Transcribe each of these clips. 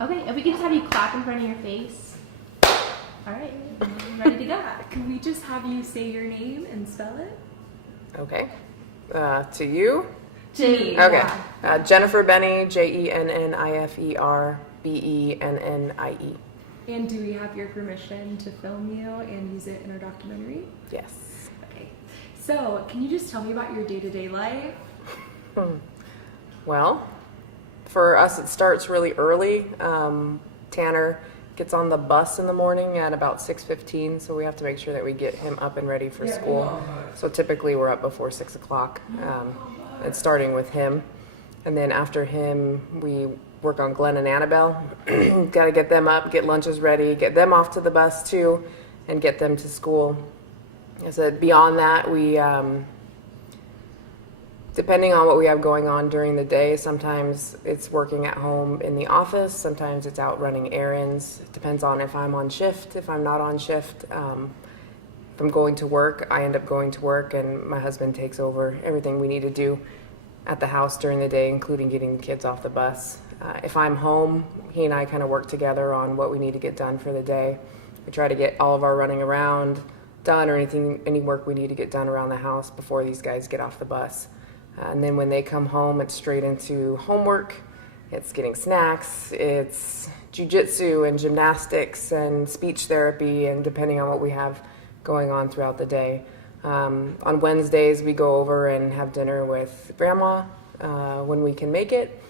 Okay, if we can just have you clap in front of your face. All right, ready to go. Can we just have you say your name and spell it? Okay. To you? To me. Okay. Yeah. Jennifer Benny, JenniferBennie. And do we have your permission to film you and use it in our documentary? Yes. Okay. So, can you just tell me about your day-to-day life? Well, for us, it starts really early. Tanner gets on the bus in the morning at about 6:15, so we have to make sure that we get him up and ready for school. So typically we're up before 6 o'clock. It's starting with him. And then after him, we work on Glenn and Annabelle. Got to get them up, get lunches ready, get them off to the bus too, and get them to school. I said beyond that, we, depending on what we have going on during the day, sometimes it's working at home in the office, sometimes it's out running errands. It depends on if I'm on shift, if I'm not on shift. If I'm going to work, I end up going to work, and my husband takes over everything we need to do at the house during the day, including getting the kids off the bus. If I'm home, he and I kind of work together on what we need to get done for the day. We try to get all of our running around done, or any work we need to get done around the house before these guys get off the bus. And then when they come home, it's straight into homework. It's getting snacks, it's jujitsu and gymnastics and speech therapy, and depending on what we have going on throughout the day. On Wednesdays, we go over and have dinner with Grandma when we can make it.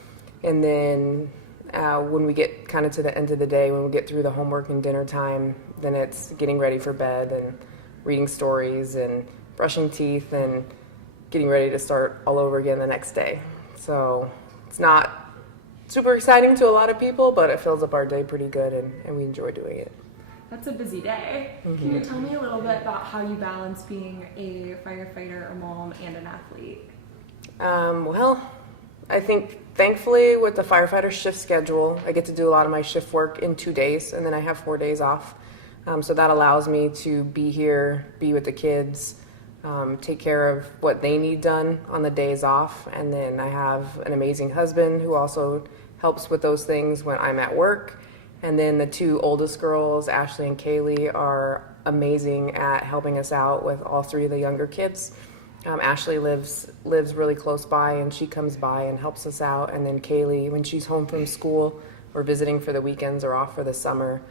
And then when we get kind of to the end of the day, when we get through the homework and dinner time, then it's getting ready for bed and reading stories and brushing teeth and getting ready to start all over again the next day. So it's not super exciting to a lot of people, but it fills up our day pretty good, and we enjoy doing it. That's a busy day. Mm-hmm. Can you tell me a little bit about how you balance being a firefighter, a mom, and an athlete? Well, I think thankfully with the firefighter shift schedule, I get to do a lot of my shift work in 2 days, and then I have 4 days off. So that allows me to be here, be with the kids, take care of what they need done on the days off. And then I have an amazing husband who also helps with those things when I'm at work. And then the two oldest girls, Ashley and Kaylee, are amazing at helping us out with all three of the younger kids. Ashley lives really close by, and she comes by and helps us out. And then Kaylee, when she's home from school or visiting for the weekends or off for the summer,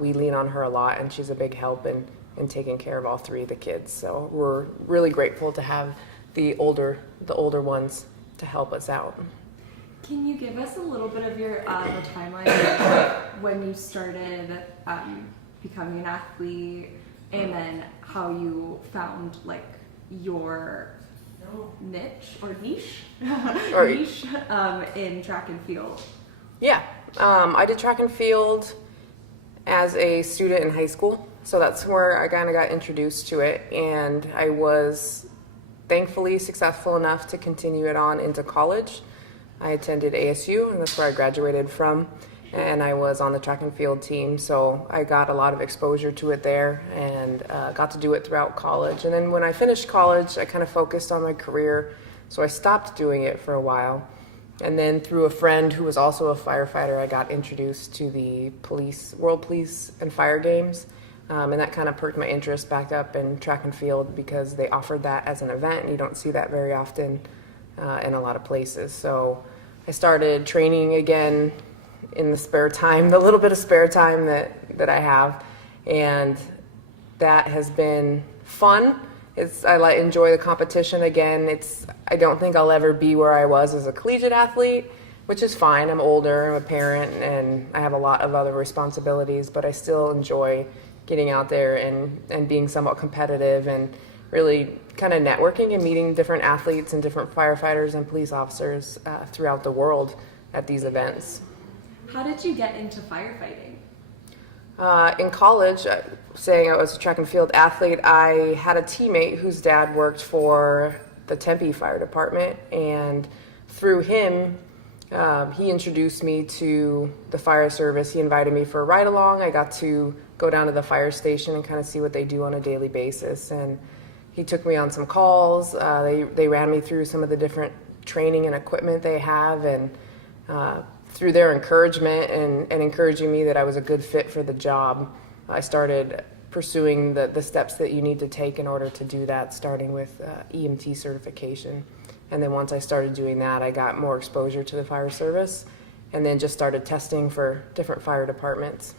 we lean on her a lot, and she's a big help in taking care of all three of the kids. So we're really grateful to have the older ones to help us out. Can you give us a little bit of your timeline of when you started becoming an athlete, and then how you found like your niche in track and field? Yeah, I did track and field as a student in high school, so that's where I kind of got introduced to it, and I was thankfully successful enough to continue it on into college. I attended ASU, and that's where I graduated from, and I was on the track and field team, so I got a lot of exposure to it there, and got to do it throughout college. And then when I finished college, I kind of focused on my career, so I stopped doing it for a while. And then through a friend who was also a firefighter, I got introduced to the World Police and Fire Games, and that kind of perked my interest back up in track and field, because they offered that as an event, and you don't see that very often in a lot of places. So I started training again in the spare time, the little bit of spare time that I have, and that has been fun. I enjoy the competition again. I don't think I'll ever be where I was as a collegiate athlete, which is fine. I'm older, I'm a parent, and I have a lot of other responsibilities, but I still enjoy getting out there and being somewhat competitive and really kind of networking and meeting different athletes and different firefighters and police officers throughout the world at these events. How did you get into firefighting? In college, saying I was a track and field athlete, I had a teammate whose dad worked for the Tempe Fire Department, and through him, he introduced me to the fire service. He invited me for a ride along. I got to go down to the fire station and kind of see what they do on a daily basis, and he took me on some calls. They ran me through some of the different training and equipment they have, and through their encouragement and encouraging me that I was a good fit for the job, I started pursuing the steps that you need to take in order to do that, starting with EMT certification. And then once I started doing that, I got more exposure to the fire service, and then just started testing for different fire departments.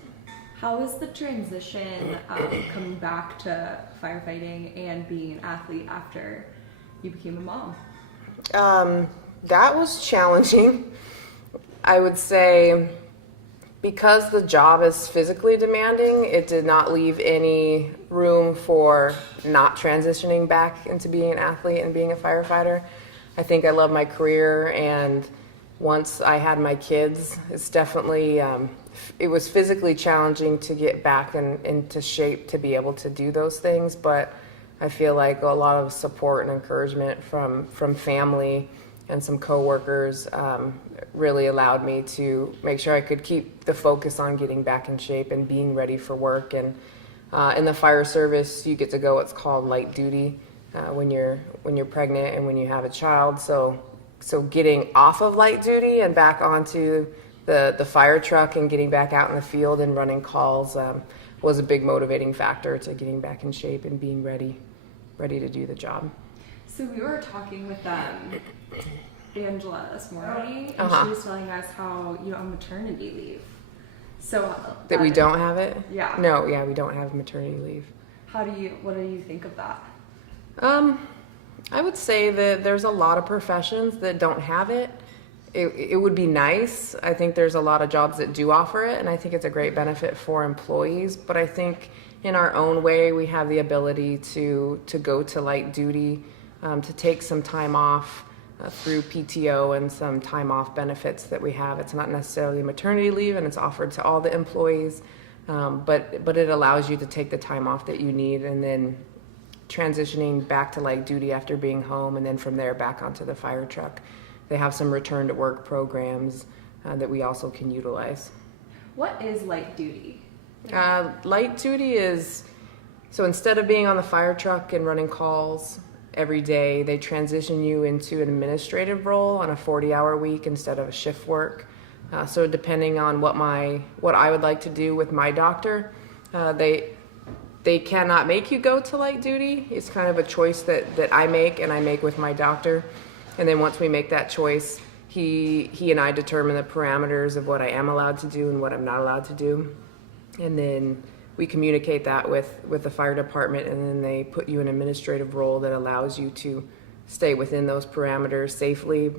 How was the transition coming back to firefighting and being an athlete after you became a mom? That was challenging. I would say because the job is physically demanding, it did not leave any room for not transitioning back into being an athlete and being a firefighter. I think I love my career, and once I had my kids, it's definitely, it was physically challenging to get back into shape to be able to do those things, but I feel like a lot of support and encouragement from family and some coworkers really allowed me to make sure I could keep the focus on getting back in shape and being ready for work. And in the fire service, you get to go what's called light duty when you're pregnant and when you have a child. So getting off of light duty and back onto the fire truck and getting back out in the field and running calls was a big motivating factor to getting back in shape and being ready to do the job. So we were talking with Angela this morning, and Uh-huh. she was telling us how you on maternity leave. So That we don't have it? Yeah. No, yeah, we don't have maternity leave. what do you think of that? I would say that there's a lot of professions that don't have it. It would be nice. I think there's a lot of jobs that do offer it, and I think it's a great benefit for employees. But I think in our own way, we have the ability to go to light duty, to take some time off through PTO and some time off benefits that we have. It's not necessarily maternity leave, and it's offered to all the employees, but it allows you to take the time off that you need, and then transitioning back to light duty after being home, and then from there back onto the fire truck. They have some return to work programs that we also can utilize. What is light duty? Light duty is, so instead of being on the fire truck and running calls every day, they transition you into an administrative role on a 40-hour week instead of a shift work. So depending on what I would like to do with my doctor, they cannot make you go to light duty. It's kind of a choice that I make, and I make with my doctor. And then once we make that choice, he and I determine the parameters of what I am allowed to do and what I'm not allowed to do. And then we communicate that with the fire department, and then they put you in an administrative role that allows you to stay within those parameters safely,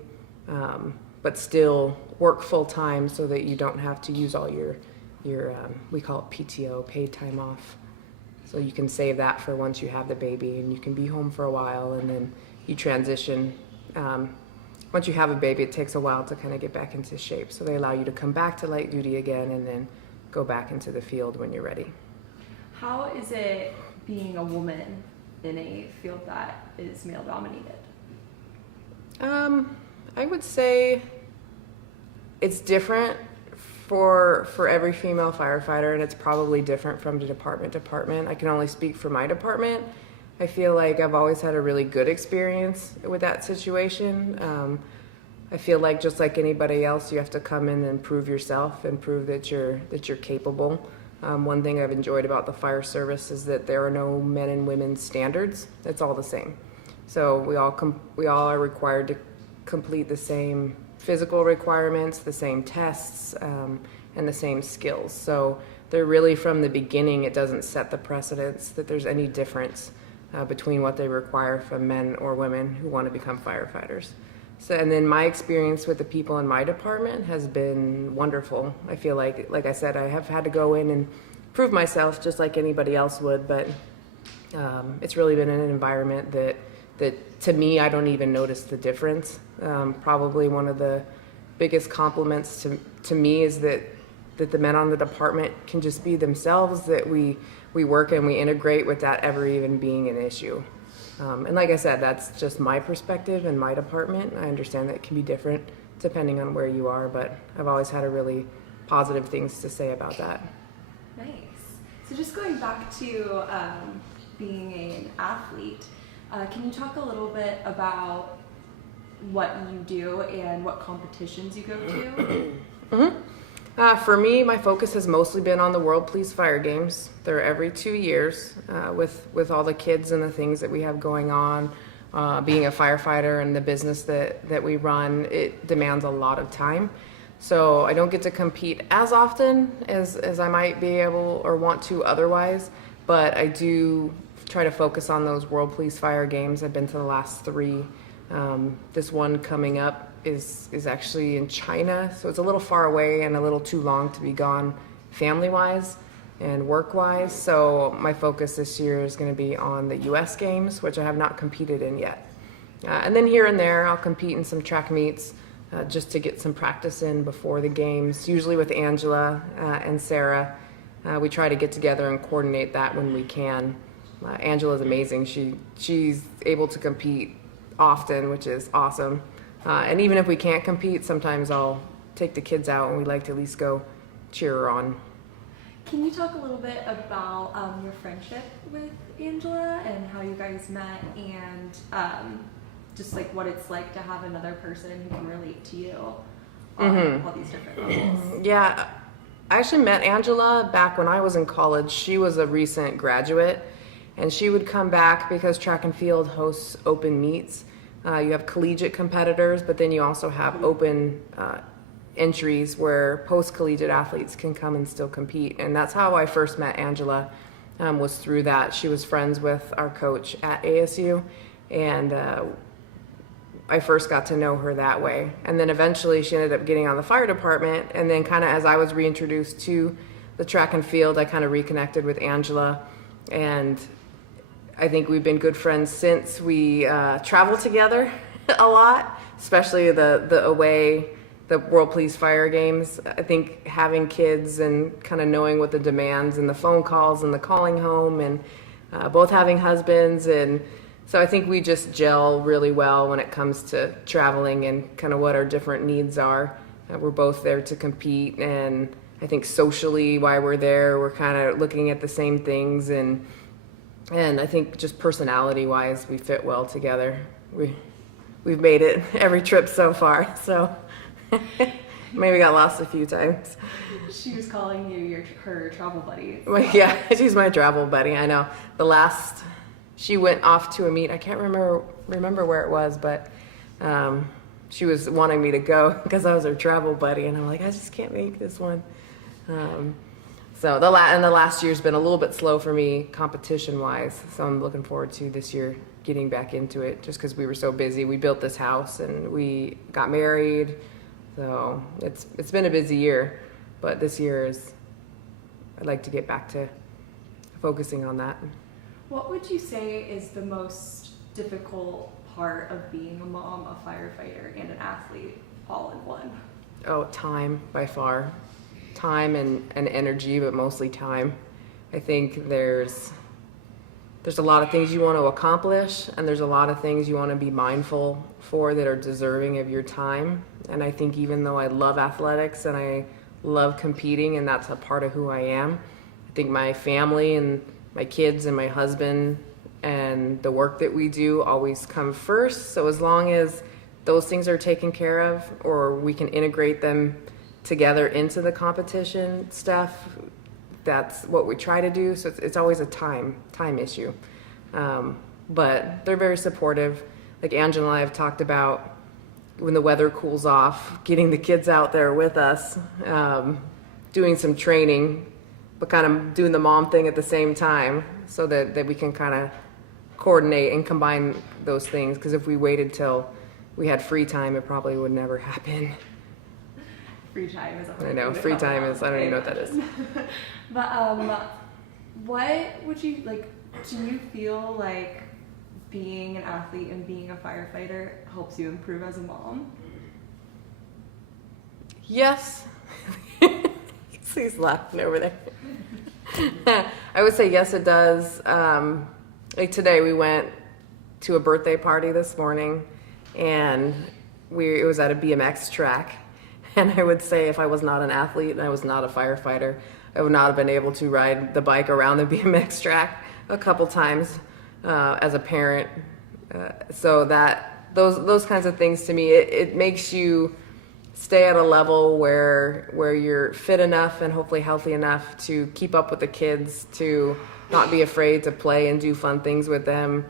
but still work full time so that you don't have to use all your we call it PTO, paid time off. So you can save that for once you have the baby, and you can be home for a while, and then you transition. Once you have a baby, it takes a while to kind of get back into shape. So they allow you to come back to light duty again and then go back into the field when you're ready. How is it being a woman in a field that is male dominated? I would say it's different for every female firefighter, and it's probably different from department to department. I can only speak for my department. I feel like I've always had a really good experience with that situation. I feel like just like anybody else, you have to come in and prove yourself and prove that you're capable. One thing I've enjoyed about the fire service is that there are no men and women standards. It's all the same. So we all are required to complete the same physical requirements, the same tests, and the same skills. So they're really, from the beginning, it doesn't set the precedence that there's any difference between what they require from men or women who want to become firefighters. So, and then my experience with the people in my department has been wonderful. I feel like I said, I have had to go in and prove myself just like anybody else would, but it's really been an environment that to me, I don't even notice the difference. Probably one of the biggest compliments to me is that the men on the department can just be themselves, that we work and we integrate without ever even being an issue. And like I said, that's just my perspective in my department. I understand that it can be different depending on where you are, but I've always had a really positive things to say about that. Nice. So just going back to being an athlete, can you talk a little bit about what you do and what competitions you go to? For me, my focus has mostly been on the World Police Fire Games. They're every 2 years with all the kids and the things that we have going on. Being a firefighter and the business that we run, it demands a lot of time. So I don't get to compete as often as I might be able or want to otherwise, but I do try to focus on those World Police Fire Games. I've been to the last 3. This one coming up is actually in China, so it's a little far away and a little too long to be gone family-wise and work-wise. So my focus this year is going to be on the U.S. Games, which I have not competed in yet. And then here and there, I'll compete in some track meets just to get some practice in before the games, usually with Angela and Sarah. We try to get together and coordinate that when we can. Angela's amazing. She's able to compete often, which is awesome. And even if we can't compete, sometimes I'll take the kids out and we like to at least go cheer her on. Can you talk a little bit about your friendship with Angela and how you guys met, and just like what it's like to have another person who can relate to you on all these different levels? Yeah, I actually met Angela back when I was in college. She was a recent graduate, and she would come back because track and field hosts open meets. You have collegiate competitors, but then you also have open entries where post-collegiate athletes can come and still compete. And that's how I first met Angela, was through that. She was friends with our coach at ASU, and I first got to know her that way. And then eventually she ended up getting on the fire department, and then kind of as I was reintroduced to the track and field, I kind of reconnected with Angela, and I think we've been good friends since. We travel together a lot, especially the World Police Fire Games. I think having kids and kind of knowing what the demands and the phone calls and the calling home, and both having husbands, and so I think we just gel really well when it comes to traveling and kind of what our different needs are. We're both there to compete, and I think socially while we're there, we're kind of looking at the same things, and I think just personality-wise, we fit well together. We've made it every trip so far, so maybe got lost a few times. She was calling you her travel buddy. Well, yeah, she's my travel buddy. I know. She went off to a meet. I can't remember where it was, but she was wanting me to go because I was her travel buddy, and I'm like, I just can't make this one. So the last year's been a little bit slow for me competition-wise, so I'm looking forward to this year getting back into it just because we were so busy. We built this house and we got married, so it's been a busy year, but this year I'd like to get back to focusing on that. What would you say is the most difficult part of being a mom, a firefighter, and an athlete all in one? Oh, time by far. Time and energy, but mostly time. I think there's a lot of things you want to accomplish, and there's a lot of things you want to be mindful for that are deserving of your time. And I think even though I love athletics and I love competing, and that's a part of who I am, I think my family and my kids and my husband and the work that we do always come first. So as long as those things are taken care of, or we can integrate them together into the competition stuff, that's what we try to do. So it's always a time issue, but they're very supportive. Like Angela and I have talked about, when the weather cools off, getting the kids out there with us, doing some training, but kind of doing the mom thing at the same time, so that we can kind of coordinate and combine those things, because if we waited till we had free time, it probably would never happen. Free time is a I know, free time is, I don't even know what that is. But what would you, like, do you feel like being an athlete and being a firefighter helps you improve as a mom? Yes. He's laughing over there. I would say yes, it does. Like today we went to a birthday party this morning, and it was at a BMX track. And I would say if I was not an athlete and I was not a firefighter, I would not have been able to ride the bike around the BMX track a couple times as a parent. So that those kinds of things, to me, it makes you stay at a level where you're fit enough and hopefully healthy enough to keep up with the kids, to not be afraid to play and do fun things with them.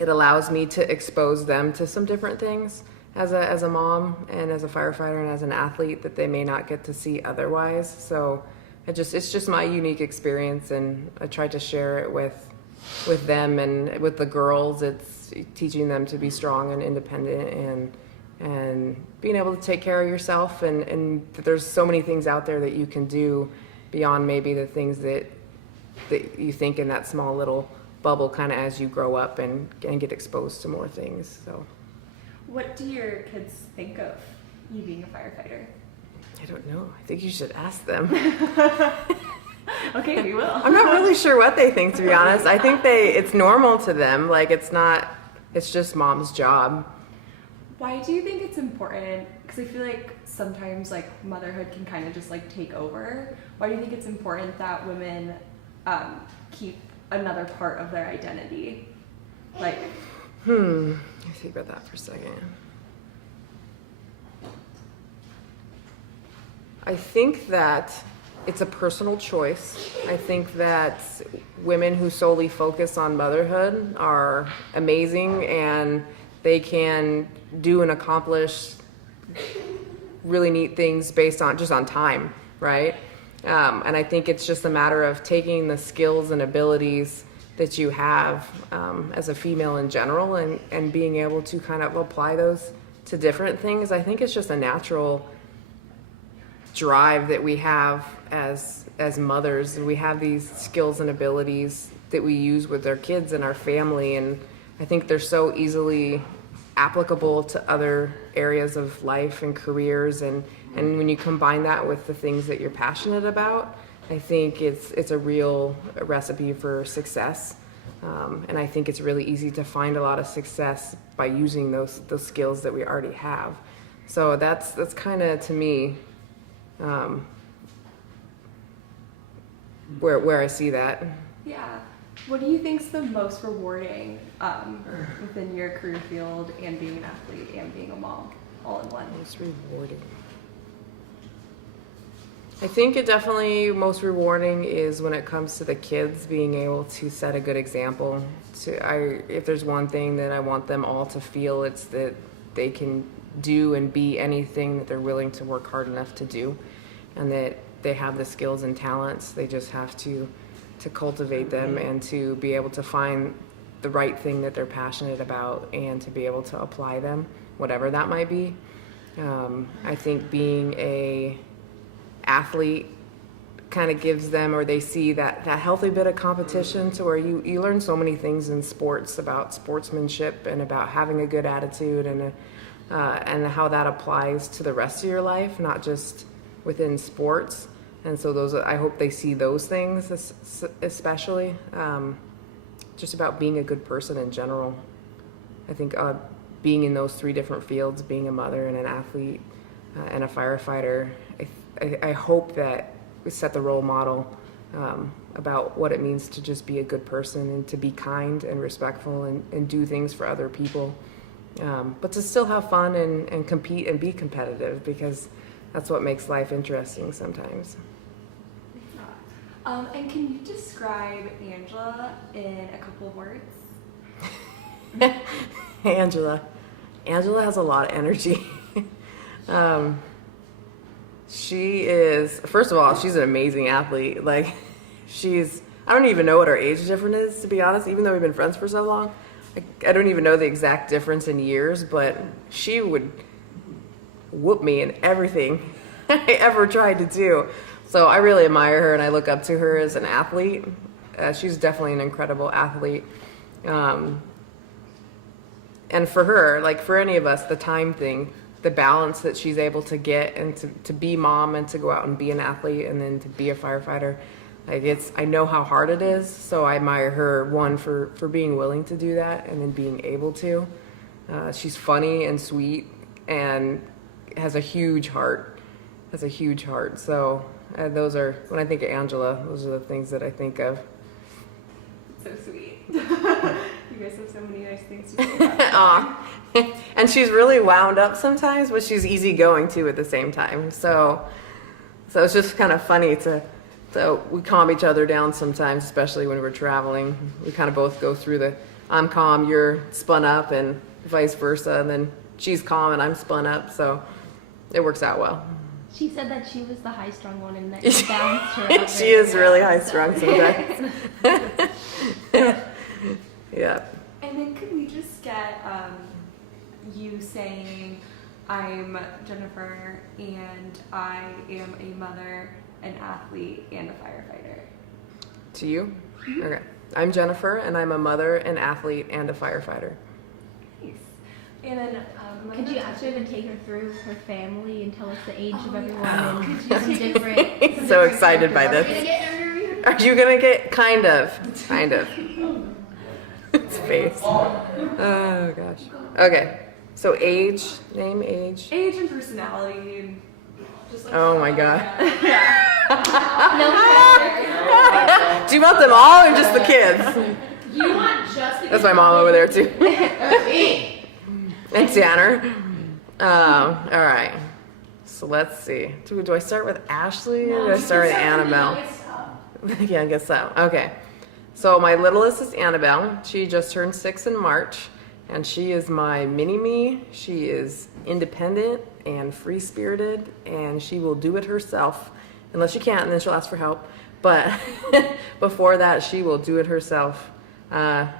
It allows me to expose them to some different things as a mom and as a firefighter and as an athlete that they may not get to see otherwise. So it's just my unique experience, and I try to share it with them and with the girls. It's teaching them to be strong and independent and being able to take care of yourself, and there's so many things out there that you can do beyond maybe the things that you think in that small little bubble kind of as you grow up and get exposed to more things. So what do your kids think of you being a firefighter? I don't know. I think you should ask them. Okay, we will. I'm not really sure what they think, to be honest. I think it's normal to them. Like, it's just mom's job. Why do you think it's important? Because I feel like sometimes like motherhood can kind of just like take over. Why do you think it's important that women keep another part of their identity? Like, Let me think about that for a second. I think that it's a personal choice. I think that women who solely focus on motherhood are amazing, and they can do and accomplish really neat things based on just on time, right? And I think it's just a matter of taking the skills and abilities that you have as a female in general and being able to kind of apply those to different things. I think it's just a natural drive that we have as mothers. We have these skills and abilities that we use with our kids and our family, and I think they're so easily applicable to other areas of life and careers, and when you combine that with the things that you're passionate about, I think it's a real recipe for success. And I think it's really easy to find a lot of success by using those skills that we already have. So that's kind of, to me, where I see that. yeah. What do you think's the most rewarding within your career field and being an athlete and being a mom all in one? Most rewarding. I think it definitely most rewarding is when it comes to the kids, being able to set a good example. If there's one thing that I want them all to feel, it's that they can do and be anything that they're willing to work hard enough to do, and that they have the skills and talents. They just have to cultivate them and to be able to find the right thing that they're passionate about and to be able to apply them, whatever that might be. I think being a athlete kind of gives them, or they see that healthy bit of competition, to where you learn so many things in sports about sportsmanship and about having a good attitude and how that applies to the rest of your life, not just within sports. And so I hope they see those things, especially just about being a good person in general. I think being in those three different fields, being a mother and an athlete and a firefighter, I hope that we set the role model about what it means to just be a good person and to be kind and respectful and do things for other people, but to still have fun and compete and be competitive, because that's what makes life interesting sometimes. And can you describe Angela in a couple of words? Angela has a lot of energy. She is, first of all, she's an amazing athlete. Like, I don't even know what our age difference is, to be honest, even though we've been friends for so long. I don't even know the exact difference in years, but she would whoop me in everything I ever tried to do. So I really admire her, and I look up to her as an athlete. She's definitely an incredible athlete. And for her, like for any of us, the time thing, the balance that she's able to get, and to be mom and to go out and be an athlete and then to be a firefighter, like I know how hard it is. So I admire her, one, for being willing to do that and then being able to. She's funny and sweet and has a huge heart. So those are, when I think of Angela, those are the things that I think of. So sweet. You guys have so many nice things to say about her. Aw. And she's really wound up sometimes, but she's easygoing too at the same time. So it's just kind of funny so we calm each other down sometimes, especially when we're traveling. We kind of both go through I'm calm, you're spun up, and vice versa. And then she's calm and I'm spun up. So it works out well. She said that she was the high-strung one and that you balanced her out. She is really high-strung sometimes. Yeah. And then could we just get you saying, I'm Jennifer and I am a mother, an athlete, and a firefighter. To you? Okay. I'm Jennifer and I'm a mother, an athlete, and a firefighter. Nice. And then Could you ask her to take her through her family and tell us the age of everyone Oh. and some different... So excited by Are we this. gonna get interviewed? Are you gonna get kind of? Its face. Oh gosh. Okay. So age, name, age. age and personality and just like Oh my god. No. Do you want them all or just the kids? You want just the That's my mom over there too. And Tanner. All right. So let's see. Do I start with Ashley or do I start with Annabelle? Yeah, I guess so. Okay. So my littlest is Annabelle. She just turned 6 in March, and she is my mini-me. She is independent and free-spirited, and she will do it herself. Unless she can't, and then she'll ask for help. But before that, she will do it herself.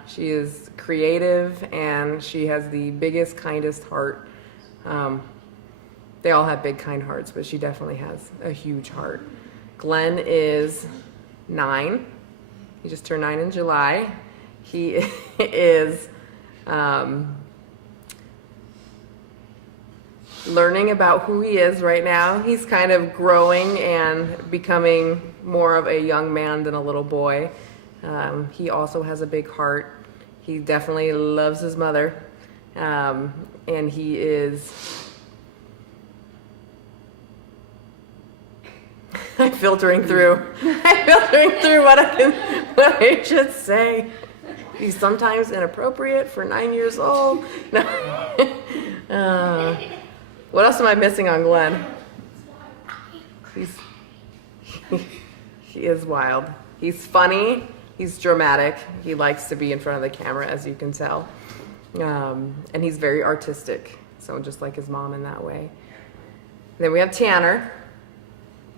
She is creative, and she has the biggest, kindest heart. They all have big, kind hearts, but she definitely has a huge heart. Glenn is 9. He just turned 9 in July. He is learning about who he is right now. He's kind of growing and becoming more of a young man than a little boy. He also has a big heart. He definitely loves his mother. And he is... I'm filtering through what I should say. He's sometimes inappropriate for 9 years old. No. What else am I missing on Glenn? He is wild. He's funny. He's dramatic. He likes to be in front of the camera, as you can tell. And he's very artistic. So just like his mom in that way. Then we have Tanner.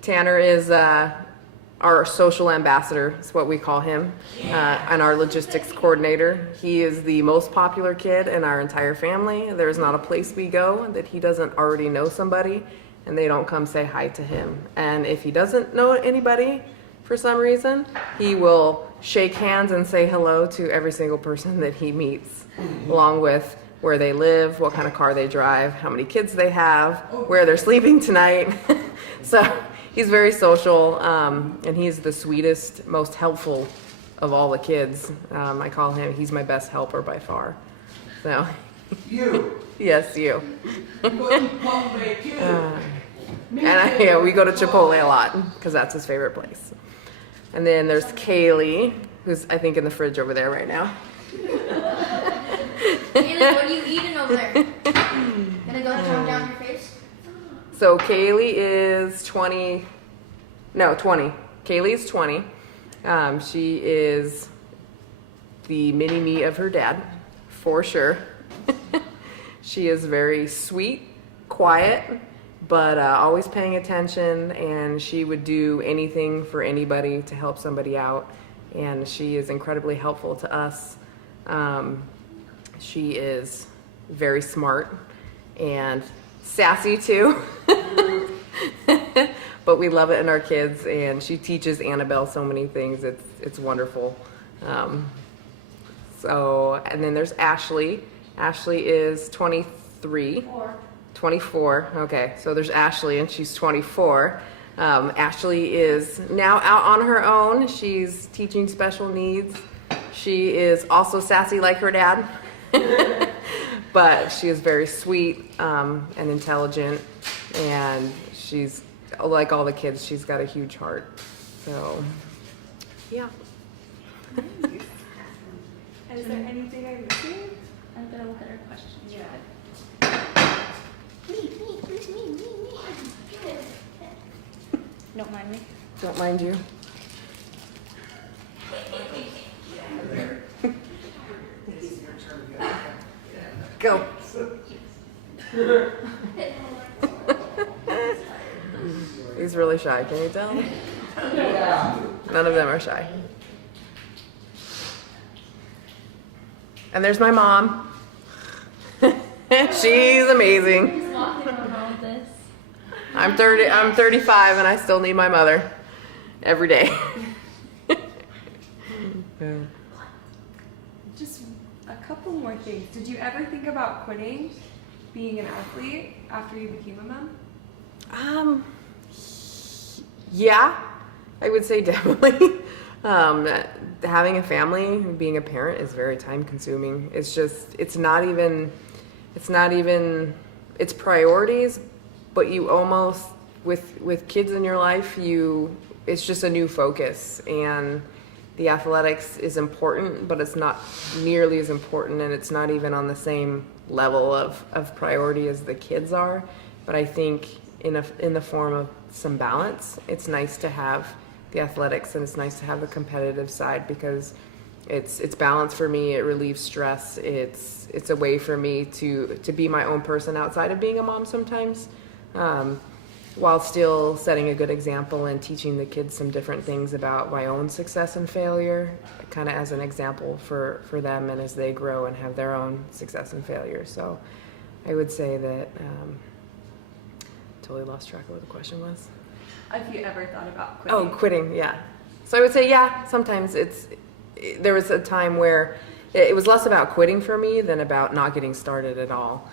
Tanner is our social ambassador, is what we call him, and our logistics coordinator. He is the most popular kid in our entire family. There's not a place we go that he doesn't already know somebody, and they don't come say hi to him. And if he doesn't know anybody for some reason, he will shake hands and say hello to every single person that he meets, along with where they live, what kind of car they drive, how many kids they have, where they're sleeping tonight. So he's very social, and he's the sweetest, most helpful of all the kids. I call him, he's my best helper by far. So, You. yes, you. Chipotle And we go to Chipotle a lot, because that's his favorite place. And then there's Kaylee, who's I think in the fridge over there right now. Kaylee, what are you eating over there? Gonna go calm down your face? So Kaylee is 20. Kaylee's 20. She is the mini-me of her dad, for sure. She is very sweet, quiet, but always paying attention, and she would do anything for anybody to help somebody out, and she is incredibly helpful to us. She is very smart and sassy too. But we love it in our kids, and she teaches Annabelle so many things. It's wonderful. And then there's Ashley. Ashley is 23. 24. Okay, so there's Ashley, and she's 24. Ashley is now out on her own. She's teaching special needs. She is also sassy like her dad. But she is very sweet and intelligent, and she's like all the kids. She's got a huge heart. So, yeah. Is there anything I'm missing? I'm gonna look at her questions. Yeah. Don't mind me. Don't mind you. Go. He's really shy, can you tell? None of them are shy. And there's my mom. She's amazing. Just walking on all of this. I'm 35 and I still need my mother every day. Yeah. Just a couple more things. Did you ever think about quitting being an athlete after you became a mom? Yeah, I would say definitely. Having a family, being a parent is very time consuming. It's priorities, but you almost, with kids in your life, it's just a new focus, and the athletics is important, but it's not nearly as important, and it's not even on the same level of priority as the kids are. But I think in the form of some balance, it's nice to have the athletics and it's nice to have the competitive side, because it's balance for me. It relieves stress. It's a way for me to be my own person outside of being a mom sometimes, while still setting a good example and teaching the kids some different things about my own success and failure, kind of as an example for them and as they grow and have their own success and failure. So I would say that totally lost track of what the question was. Have you ever thought about quitting? Oh, quitting, yeah. So I would say, yeah, sometimes there was a time where it was less about quitting for me than about not getting started at all,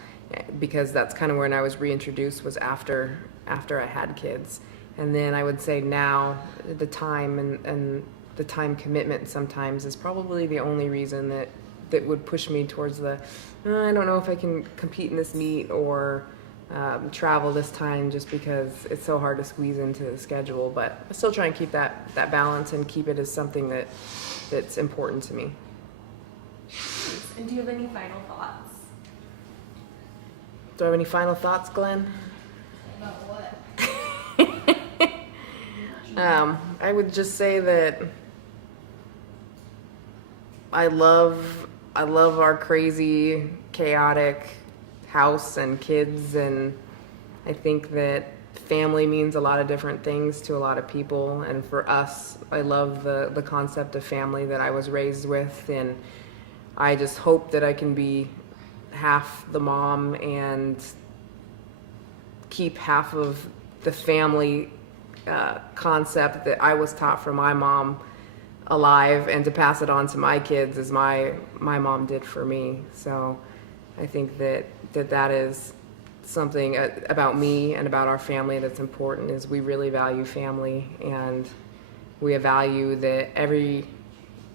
because that's kind of when I was reintroduced, was after I had kids. And then I would say now the time and the time commitment sometimes is probably the only reason that would push me towards I don't know if I can compete in this meet or travel this time, just because it's so hard to squeeze into the schedule. But I still try and keep that balance and keep it as something that's important to me. And do you have any final thoughts? Do I have any final thoughts, Glenn? About what? I would just say that I love our crazy, chaotic house and kids, and I think that family means a lot of different things to a lot of people, and for us, I love the concept of family that I was raised with, and I just hope that I can be half the mom and keep half of the family concept that I was taught from my mom alive, and to pass it on to my kids as my mom did for me. So I think that is something about me and about our family that's important, is we really value family, and we value that every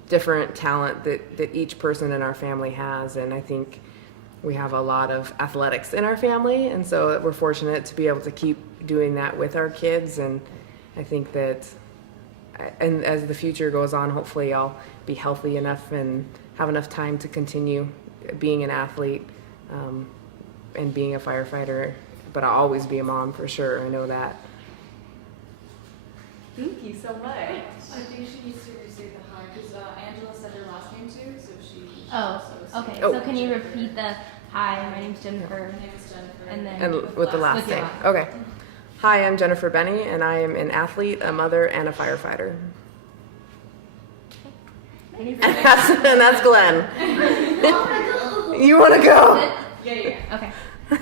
different talent that each person in our family has. And I think we have a lot of athletics in our family, and so we're fortunate to be able to keep doing that with our kids. And I think that, and as the future goes on, hopefully I'll be healthy enough and have enough time to continue being an athlete and being a firefighter, but I'll always be a mom for sure. I know that. Thank you so much. I think she needs to restate the hi, because Angela said her last name too, so she. Oh, also okay. Oh. So can you repeat the hi, my name's Jennifer, Her name is Jennifer. and then And with the last With your name. last. Okay. Hi, I'm Jennifer Benny, and I am an athlete, a mother, and a firefighter. Any And that's Glenn. You want to go? Yeah. Okay.